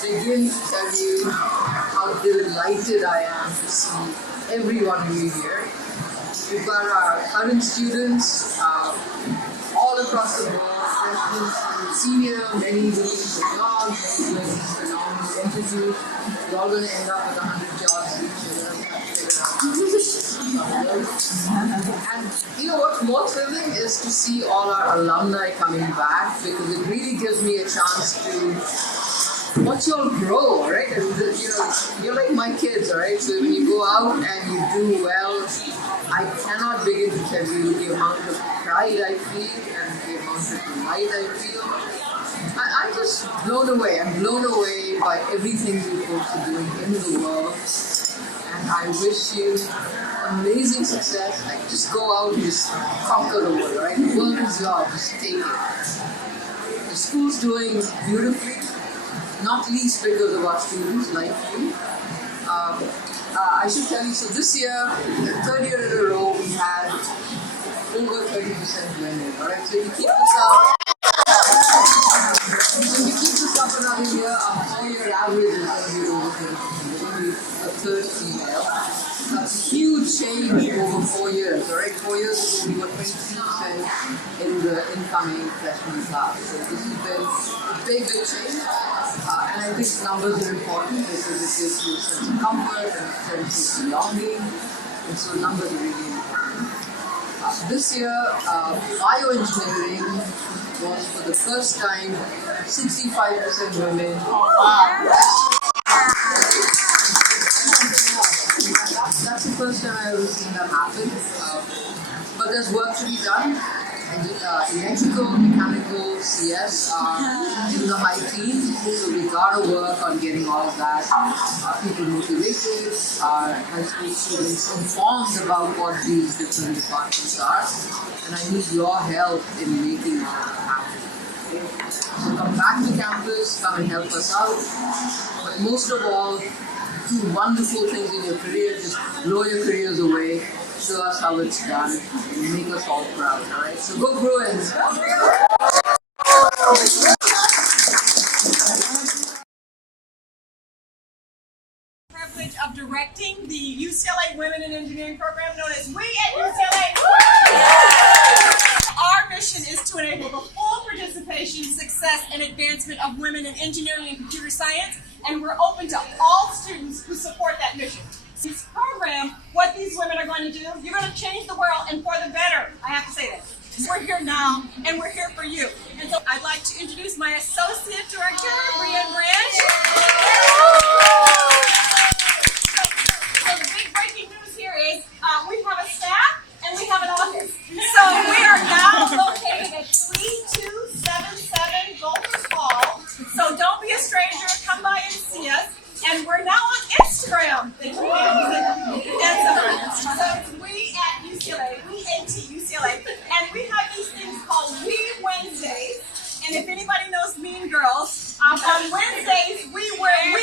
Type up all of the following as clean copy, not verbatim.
begin to tell you how delighted I am to see every one of you here. We've got our current students all across the board, freshmen and senior, many doing the jobs, many doing these phenomenal interviews. We're all going to end up with 100 jobs each. And you know what's more thrilling is to see all our alumni coming back, because it really gives me a chance to watch you all grow, right? And you know, you're like my kids, right? So when you go out and you do well, I cannot begin to tell you the amount of pride I feel and the amount of delight I feel. I'm just blown away. I'm blown away by everything you folks are doing in the world. And I wish you amazing success. Like, just go out and just conquer the world, right? The world is yours, just take it. The school's doing beautifully, not least because of our students like you. I should tell you, so this year, the third year in a row, we had over 30% women, alright? So if you keep this up another year, our 4-year average is going to be over 30%. It's going to be a third female. That's a huge change over 4 years, alright? 4 years ago, we were 23% in the incoming freshman class. So this has been a big change. And I think numbers are important because it gives you a sense of comfort and a sense of belonging. And so numbers are really important. This year, bioengineering was for the first time 65% women. That's the first time I've ever seen that happen. But there's work to be done. Electrical, mechanical, CS are in the high teens, so we gotta work on getting all of that. People motivated, our high school students informed about what these different departments are, and I need your help in making that happen. So come back to campus, come and help us out, but most of all, do wonderful things in your career, just blow your careers away. Show us how it's done and make us all proud, alright? So go Bruins! Privilege of directing the UCLA Women in Engineering program known as WE at UCLA. Our mission is to enable the full participation, success, and advancement of women in engineering and computer science, and we're open to all students who support that mission. This program, what these women are going to do, you're going to change the world and for the better. I have to say that. We're here now, and we're here for you. And so I'd like to introduce my Associate Director, Brianne Branch. So the big breaking news here is we have a staff and we have an office. So we are now located at 3277 Golders Hall. So don't be a stranger, come by and see us. And we're now on Instagram. And so it's WE at UCLA, WE19 UCLA. And we have these things called WE Wednesdays. And if anybody knows Mean Girls, on Wednesdays we wear we.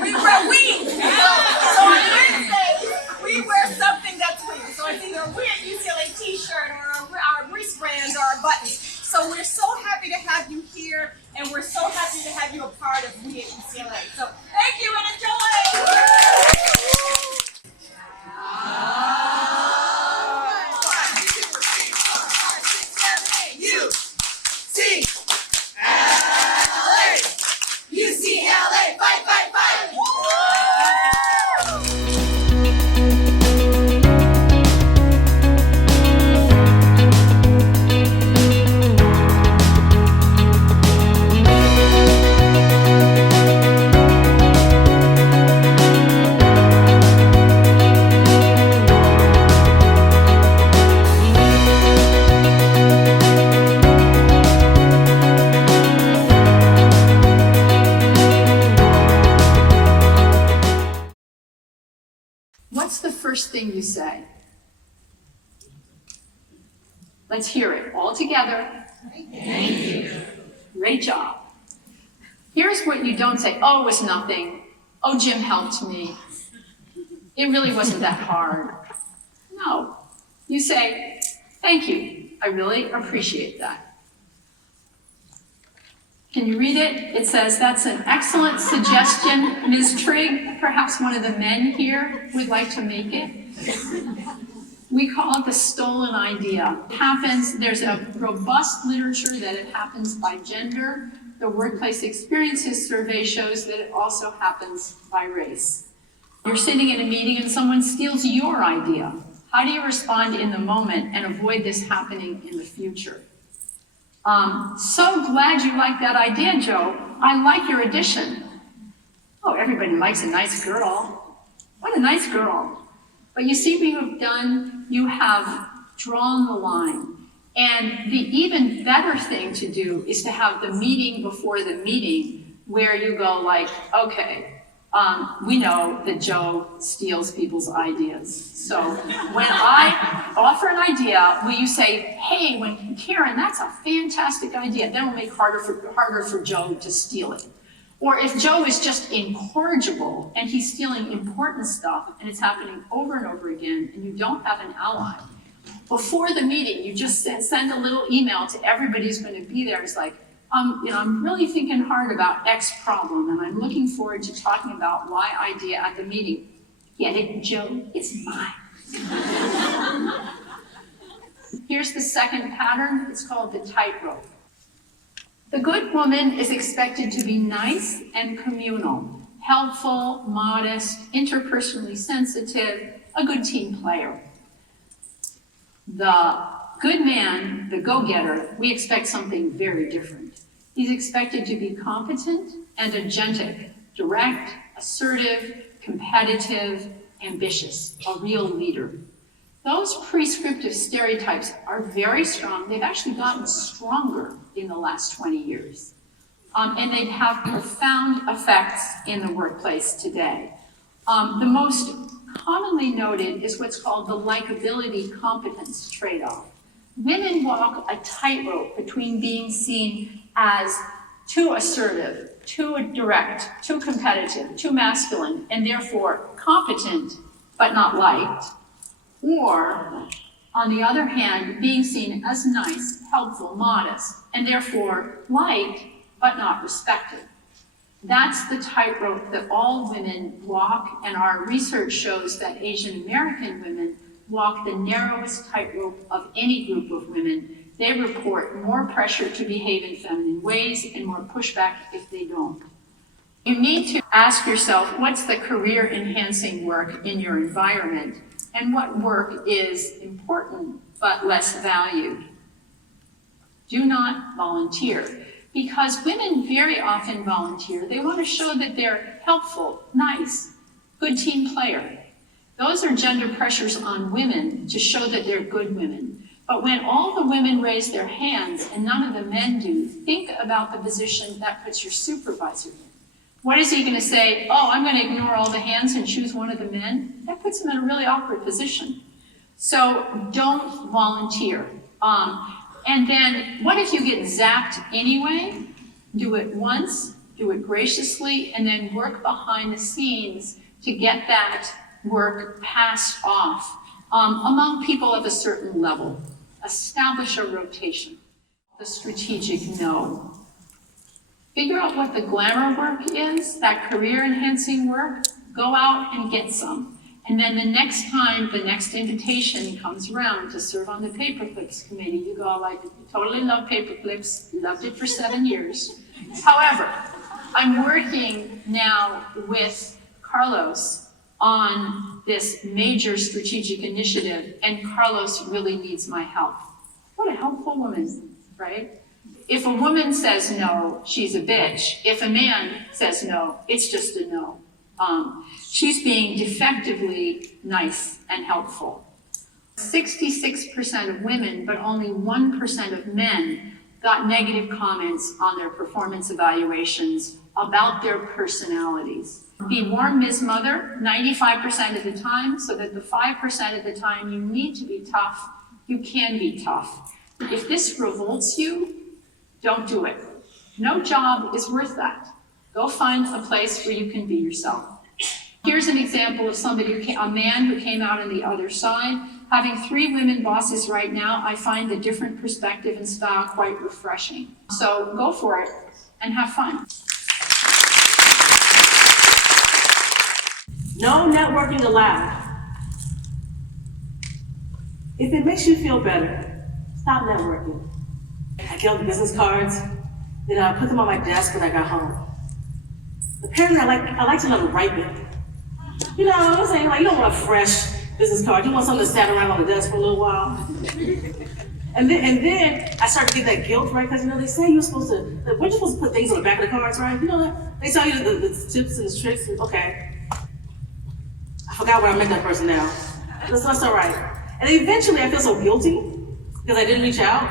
We wear we. So on Wednesdays we wear something that's we. So it's either a WE at UCLA t-shirt or our wristbands or our buttons. So we're so happy to have you here, and we're so happy to have you a part of WE at UCLA. So thank you and enjoy! UCLA, fight, fight, fight! What's the first thing you say? Let's hear it all together. Thank you. Great job. Here's what you don't say. Oh, it was nothing. Oh, Jim helped me. It really wasn't that hard. No. You say, thank you. I really appreciate that. Can you read it? It says, "That's an excellent suggestion, Ms. Trigg. Perhaps one of the men here would like to make it." We call it the stolen idea. It happens, there's a robust literature that it happens by gender. The Workplace Experiences Survey shows that it also happens by race. You're sitting in a meeting and someone steals your idea. How do you respond in the moment and avoid this happening in the future? So glad you like that idea, Joe. I like your addition. Oh, everybody likes a nice girl. What a nice girl. But you see what you have done? You have drawn the line. And the even better thing to do is to have the meeting before the meeting where you go like, okay, we know that Joe steals people's ideas. So when I offer an idea, will you say, hey, when Karen, that's a fantastic idea. Then we'll make harder for Joe to steal it. Or if Joe is just incorrigible and he's stealing important stuff and it's happening over and over again and you don't have an ally, before the meeting, you just send a little email to everybody who's going to be there. It's like, I'm really thinking hard about X problem, and I'm looking forward to talking about Y idea at the meeting. Get it, Joe? It's mine. Here's the second pattern. It's called the tightrope. The good woman is expected to be nice and communal, helpful, modest, interpersonally sensitive, a good team player. The good man, the go-getter, we expect something very different. He's expected to be competent and agentic, direct, assertive, competitive, ambitious, a real leader. Those prescriptive stereotypes are very strong. They've actually gotten stronger in the last 20 years. And they have profound effects in the workplace today. The most commonly noted is what's called the likability competence trade-off. Women walk a tightrope between being seen as too assertive, too direct, too competitive, too masculine, and therefore competent but not liked, or, on the other hand, being seen as nice, helpful, modest, and therefore liked but not respected. That's the tightrope that all women walk, and our research shows that Asian American women walk the narrowest tightrope of any group of women. They report more pressure to behave in feminine ways and more pushback if they don't. You need to ask yourself, what's the career-enhancing work in your environment, and what work is important but less valued? Do not volunteer. Because women very often volunteer. They want to show that they're helpful, nice, good team player. Those are gender pressures on women to show that they're good women. But when all the women raise their hands and none of the men do, think about the position that puts your supervisor in. What is he going to say? Oh, I'm going to ignore all the hands and choose one of the men? That puts him in a really awkward position. So don't volunteer. And then, what if you get zapped anyway? Do it once, do it graciously, and then work behind the scenes to get that work passed off among people of a certain level. Establish a rotation. The strategic no. Figure out what the glamour work is, that career-enhancing work. Go out and get some. And then the next time the next invitation comes around to serve on the paperclips committee, you go like, totally love paperclips, loved it for 7 years. However, I'm working now with Carlos on this major strategic initiative, and Carlos really needs my help. What a helpful woman, right? If a woman says no, she's a bitch. If a man says no, it's just a no. She's being defectively nice and helpful. 66% of women, but only 1% of men got negative comments on their performance evaluations about their personalities. Be warm, Ms. Mother, 95% of the time, so that the 5% of the time you need to be tough, you can be tough. If this revolts you, don't do it. No job is worth that. Go find a place where you can be yourself. Here's an example of a man who came out on the other side. Having 3 women bosses right now, I find the different perspective and style quite refreshing. So go for it. and have fun. No networking allowed. If it makes you feel better, stop networking. I get all the business cards, then I put them on my desk when I got home. Apparently, I like to let them ripen. You know what I'm saying? Like, you don't want a fresh business card. You want something that sat around on the desk for a little while. And then I started to get that guilt, right? Because, you know, they say you're supposed to, weren't you supposed to put things on the back of the cards, right? You know that? They tell you the tips and the tricks. Okay. I forgot where I met that person now. That's all right. And eventually I feel so guilty because I didn't reach out,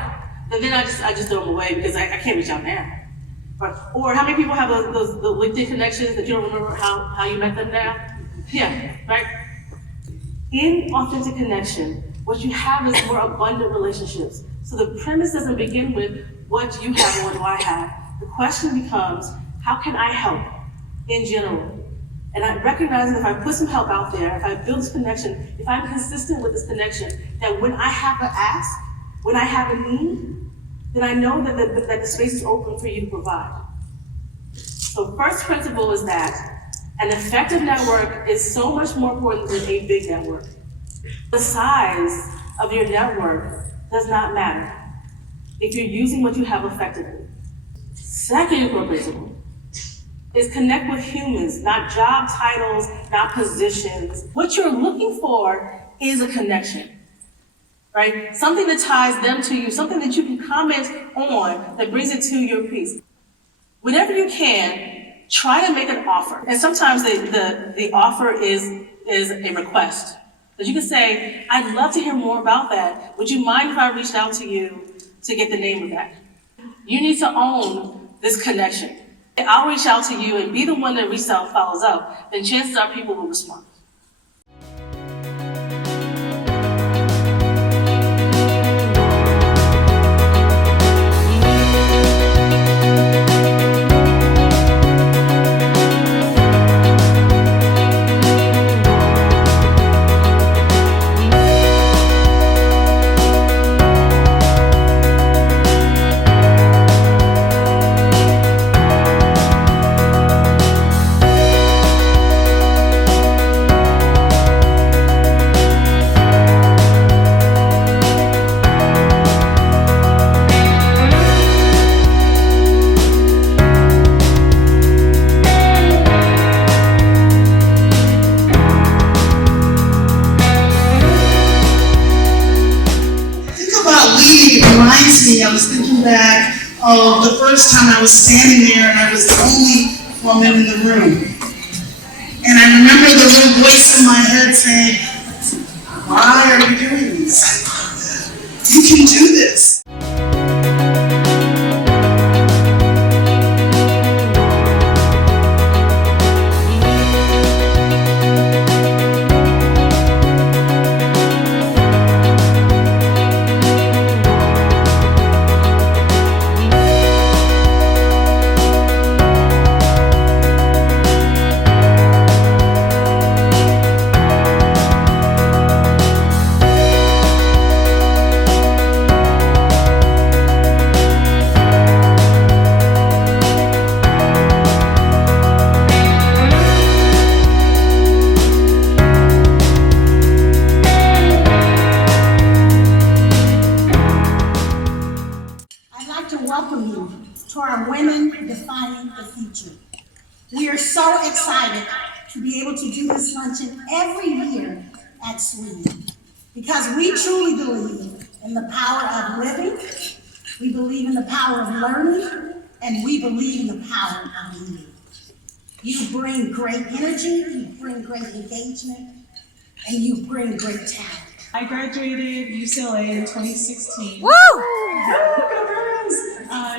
that then I just throw them away because I can't reach out now. Or how many people have those LinkedIn connections that you don't remember how you met them now? Yeah, right? In authentic connection, what you have is more abundant relationships. So the premise doesn't begin with what you have and what do I have. The question becomes, how can I help in general? And I recognize that if I put some help out there, if I build this connection, if I'm consistent with this connection, that when I have an ask, when I have a need, then I know that the space is open for you to provide. So first principle is that an effective network is so much more important than a big network. The size of your network does not matter if you're using what you have effectively. Second core principle is connect with humans, not job titles, not positions. What you're looking for is a connection, right? Something that ties them to you, something that you can comment on that brings it to your piece. Whenever you can, try to make an offer. And sometimes the offer is a request. But you can say, I'd love to hear more about that. Would you mind if I reached out to you to get the name of that? You need to own this connection. I'll reach out to you and be the one that reaches out and follows up, then chances are people will respond. I was thinking back of the first time I was standing there and I was the only woman in the room. And I remember the little voice in my head saying, why are you doing this? You can do this. To our Women Defining the Future. We are so excited to be able to do this luncheon every year at SWE because we truly believe in the power of living, we believe in the power of learning, and we believe in the power of leading. You bring great energy, you bring great engagement, and you bring great talent. I graduated UCLA in 2016. Woo!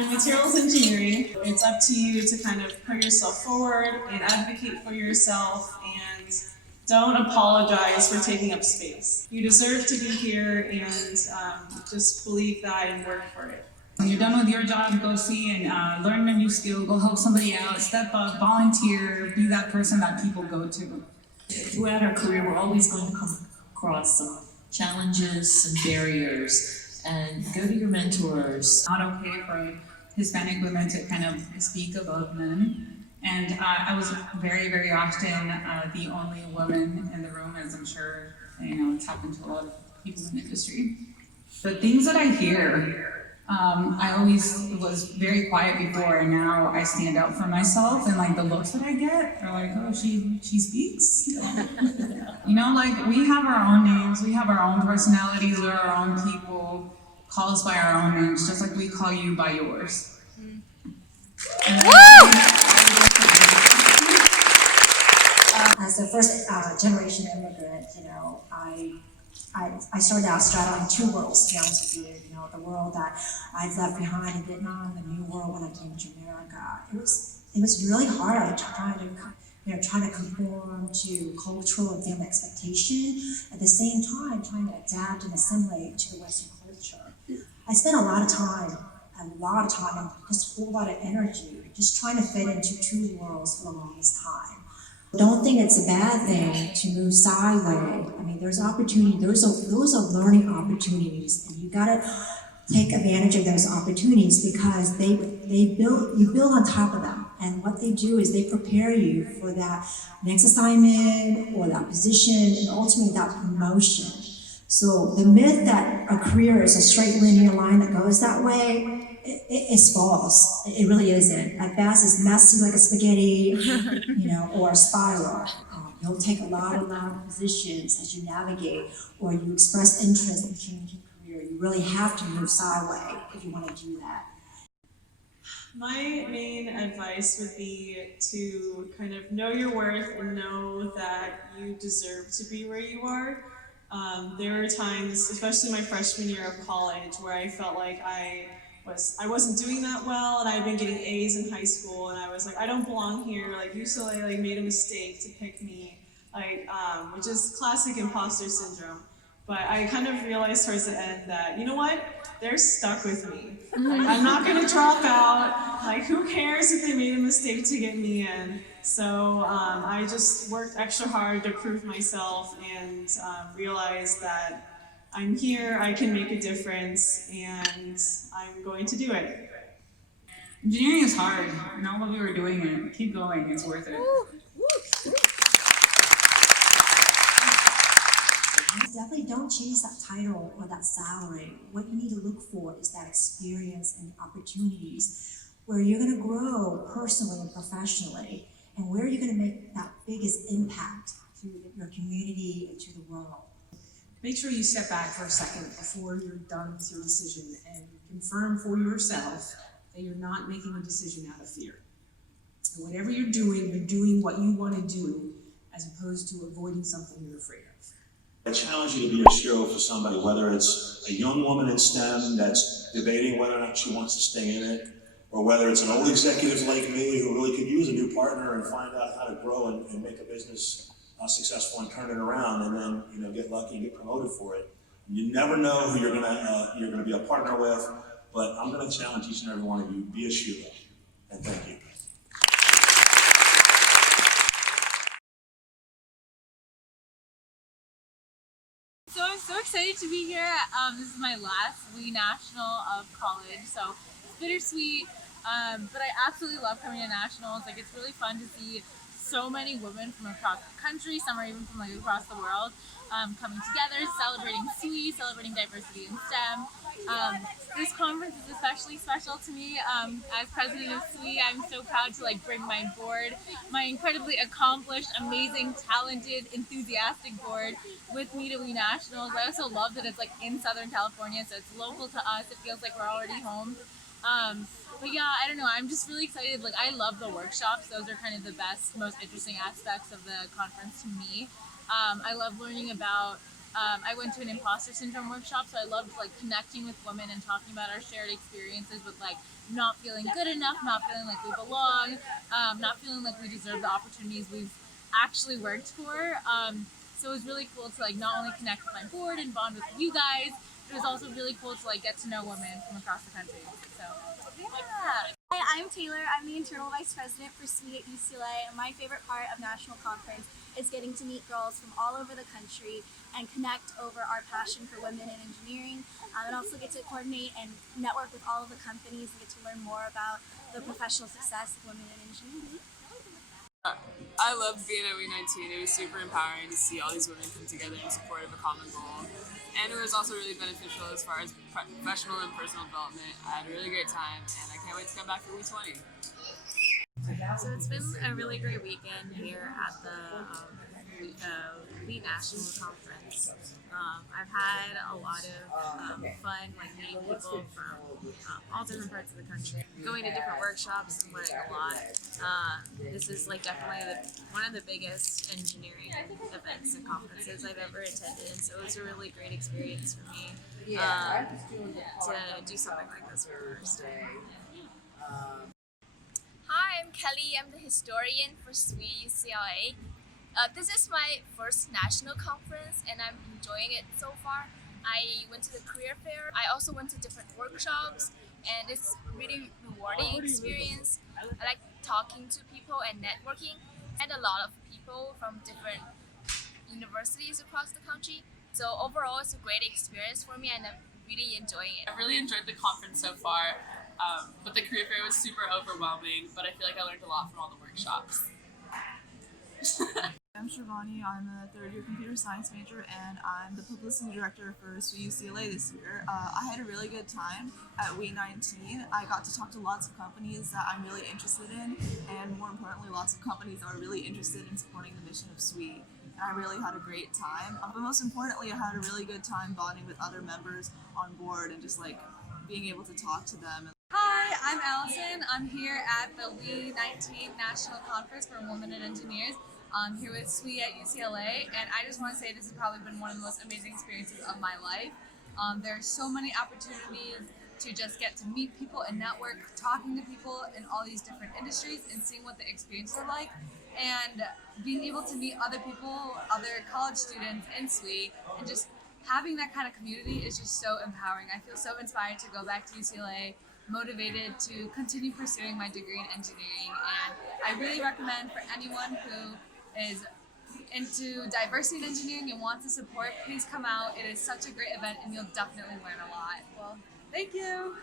Materials engineering. It's up to you to kind of put yourself forward and advocate for yourself and don't apologize for taking up space. You deserve to be here and just believe that and work for it. When you're done with your job, go see and learn a new skill, go help somebody out, step up, volunteer, be that person that people go to. Throughout our career, we're always going to come across some challenges and barriers, and go to your mentors. Not okay for Hispanic women to kind of speak above men. And I was very, very often the only woman in the room, as I'm sure it's happened to a lot of people in the industry. The things that I hear, I always was very quiet before, and now I stand out for myself, and like the looks that I get are like, oh, she speaks. Like we have our own names, we have our own personalities, we're our own people. Call us by our own names, just like we call you by yours. As a first generation immigrant, I started out straddling two worlds, to be honest with you. The world that I'd left behind in Vietnam, the new world when I came to America. It was really hard trying to conform to cultural and family expectation, at the same time trying to adapt and assimilate to the Western culture. I spent a lot of time, and just a whole lot of energy, just trying to fit into two worlds for the longest time. Don't think it's a bad thing to move sideways. I mean, there's opportunity. Those are learning opportunities, and you gotta take advantage of those opportunities because you build on top of them. And what they do is they prepare you for that next assignment or that position, and ultimately that promotion. So the myth that a career is a straight linear line that goes that way, it's false. It really isn't. At best, it's messy like a spaghetti, or a spiral. You'll take a lot of positions as you navigate or you express interest in changing career. You really have to move sideways if you want to do that. My main advice would be to kind of know your worth and know that you deserve to be where you are. There were times, especially my freshman year of college, where I felt like I wasn't doing that well, and I'd been getting A's in high school, and I was like, I don't belong here. Like UCLA made a mistake to pick me, which is classic imposter syndrome. But I kind of realized towards the end that, you know what? They're stuck with me. I'm not gonna drop out. Who cares if they made a mistake to get me in? So I just worked extra hard to prove myself and realized that I'm here, I can make a difference, and I'm going to do it. Engineering is hard, and all of you are doing it. Keep going, it's worth it. Definitely don't chase that title or that salary. What you need to look for is that experience and opportunities where you're going to grow personally and professionally, and where you're going to make that biggest impact to your community and to the world. Make sure you step back for a second before you're done with your decision and confirm for yourself that you're not making a decision out of fear. And whatever you're doing what you want to do as opposed to avoiding something you're afraid of. I challenge you to be a hero for somebody, whether it's a young woman in STEM that's debating whether or not she wants to stay in it, or whether it's an old executive like me who really could use a new partner and find out how to grow and make a business successful and turn it around, and then get lucky and get promoted for it. You never know who you're gonna be a partner with, but I'm gonna challenge each and every one of you: be a hero, and thank you. So I'm so excited to be here. This is my last WE National of college, so it's bittersweet, but I absolutely love coming to nationals. It's really fun to see so many women from across the country, some are even from across the world, coming together, celebrating SWE, celebrating diversity in STEM. This conference is especially special to me. As president of SWE, I'm so proud to bring my board, my incredibly accomplished, amazing, talented, enthusiastic board with me to WE Nationals. I also love that it's in Southern California, so it's local to us. It feels like we're already home. But yeah, I don't know, I'm just really excited. I love the workshops. Those are kind of the best, most interesting aspects of the conference to me. I love learning about, I went to an imposter syndrome workshop, so I loved connecting with women and talking about our shared experiences with not feeling good enough, not feeling like we belong, not feeling like we deserve the opportunities we've actually worked for. So it was really cool to not only connect with my board and bond with you guys, but it was also really cool to get to know women from across the country. So yeah. Hi, I'm Taylor. I'm the Internal Vice President for SWE at UCLA, and my favorite part of National Conference is getting to meet girls from all over the country and connect over our passion for women in engineering, and also get to coordinate and network with all of the companies and get to learn more about the professional success of women in engineering. I loved being at WE19. It was super empowering to see all these women come together in support of a common goal. And it was also really beneficial as far as professional and personal development. I had a really great time, and I can't wait to come back for WE20. So it's been a really great weekend here at the WE National Conference. I've had a lot of fun, like meeting people from all different parts of the country, going to different workshops and learning a lot. This is like definitely one of the biggest engineering events and conferences I've ever attended, and so it was a really great experience for me to do something like this for the first time. Hi, I'm Kelly. I'm the historian for SWE UCLA. This is my first national conference and I'm enjoying it so far. I went to the career fair. I also went to different workshops and it's a really rewarding experience. I like talking to people and networking and a lot of people from different universities across the country. So overall, it's a great experience for me and I'm really enjoying it. I really enjoyed the conference so far. But the career fair was super overwhelming, but I feel like I learned a lot from all the workshops. I'm Shivani, I'm a third-year computer science major and I'm the publicity director for SWE UCLA this year. I had a really good time at WE19. I got to talk to lots of companies that I'm really interested in, and more importantly, lots of companies that are really interested in supporting the mission of SWE. And I really had a great time. But most importantly, I had a really good time bonding with other members on board and just like being able to talk to them. Hi, I'm Allison. I'm here at the WE19 National Conference for Women in Engineers. I'm here with SWE at UCLA, and I just want to say this has probably been one of the most amazing experiences of my life. There are so many opportunities to just get to meet people and network, talking to people in all these different industries and seeing what the experiences are like, and being able to meet other people, other college students in SWE, and just having that kind of community is just so empowering. I feel so inspired to go back to UCLA, motivated to continue pursuing my degree in engineering, and I really recommend for anyone who is into diversity in engineering and wants to support, please come out. It is such a great event and you'll definitely learn a lot. Well, thank you.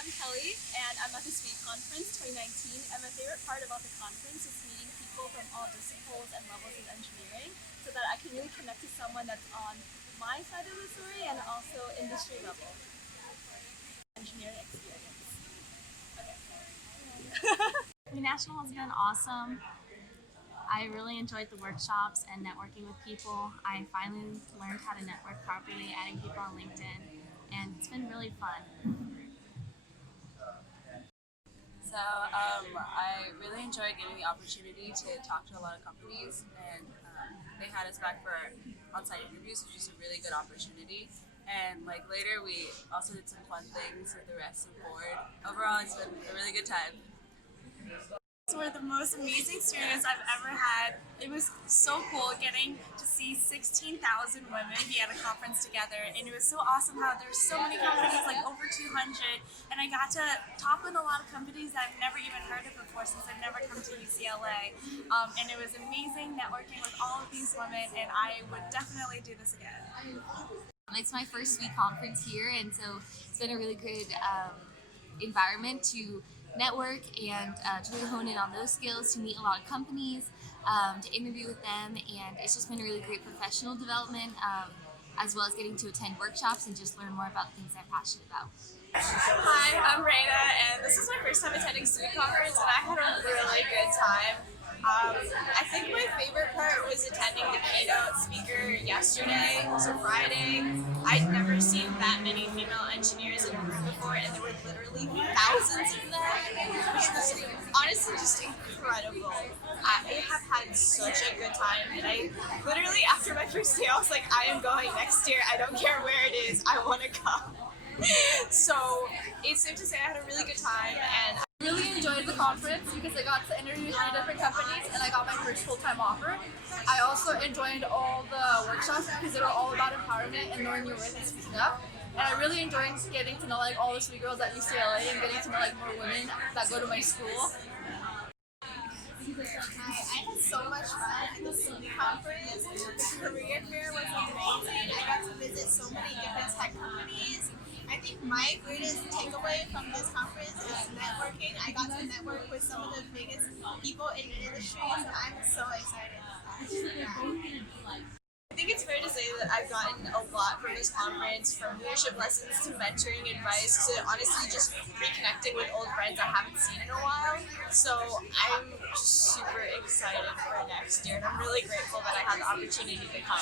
I'm Kelly and I'm at the SWE Conference 2019, and my favorite part about the conference is meeting people from all disciplines and levels of engineering so that I can really connect to someone that's on my side of the story and also industry level. Engineering experience. The National has been awesome. I really enjoyed the workshops and networking with people. I finally learned how to network properly, adding people on LinkedIn, and it's been really fun. So I really enjoyed getting the opportunity to talk to a lot of companies, and they had us back for on-site interviews, which is a really good opportunity. And like later, we also did some fun things with the rest of the board. Overall, it's been a really good time. It's one of the most amazing experiences I've ever had. It was so cool getting to see 16,000 women be at a conference together, and it was so awesome how there's so many companies, like over 200, and I got to talk with a lot of companies that I've never even heard of before since I've never come to UCLA, and it was amazing networking with all of these women, and I would definitely do this again. It's my first SWE conference here, and so it's been a really good environment to network and to really hone in on those skills, to meet a lot of companies, to interview with them, and it's just been a really great professional development, as well as getting to attend workshops and just learn more about the things I'm passionate about. Hi, I'm Raina, and this is my first time attending SWE conference, and I had a really good time. I think my favorite part was attending the keynote speaker yesterday, so Friday. I'd never seen that many female engineers in a room before, and there were literally thousands of them, which was honestly just incredible. I have had such a good time, and I literally, after my first day, I was like, I am going next year. I don't care where it is. I want to come. So it's safe to say I had a really good time, and I really enjoyed the conference because I got to interview 3 different companies and I got my first full-time offer. I also enjoyed all the workshops because they were all about empowerment and knowing your worth and speaking up. And I really enjoyed getting to know like all the SWE girls at UCLA and getting to know like more women that go to my school. I had so much fun at the SWE conference. The career fair was amazing. I got to visit so many different tech companies. I think my greatest takeaway from this conference is networking. I got to network with some of the biggest people in the industry, so I'm so excited. I think it's fair to say that I've gotten a lot from this conference, from leadership lessons to mentoring advice to honestly just reconnecting with old friends I haven't seen in a while. So I'm super excited for next year, and I'm really grateful that I had the opportunity to come.